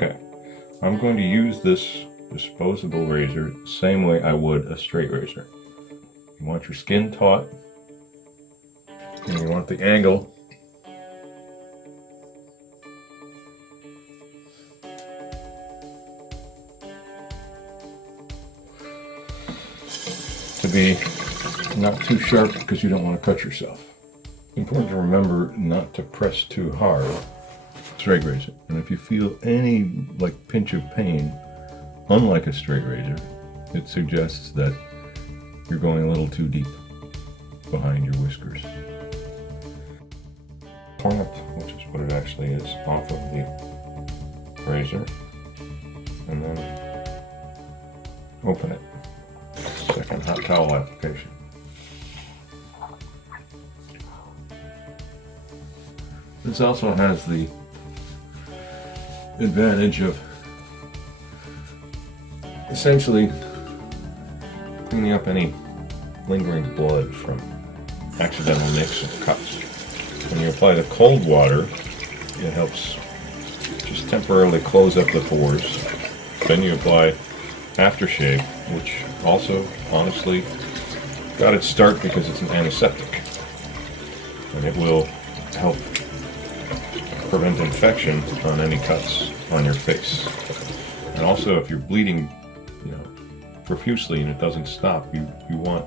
Okay, I'm going to use this disposable razor the same way I would a straight razor. You want your skin taut, and you want the angle to be not too sharp because you don't want to cut yourself. It's important to remember not to press too hard. Straight razor, and if you feel any pinch of pain, unlike a straight razor, it suggests that you're going a little too deep behind your whiskers. Point, which is what it actually is, off of the razor, and then open it. Second hot towel application. This also has the advantage of essentially cleaning up any lingering blood from accidental nicks and cuts. When you apply the cold water, it helps just temporarily close up the pores. Then you apply aftershave, which also honestly got its start because it's an antiseptic, and it will help prevent infection on any cuts on your face. And also, if you're bleeding, profusely and it doesn't stop, you want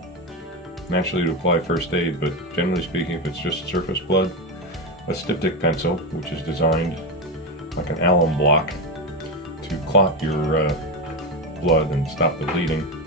naturally to apply first aid. But generally speaking, if it's just surface blood, a STYPTIC pencil, which is designed like an alum block to clot your blood and stop the bleeding,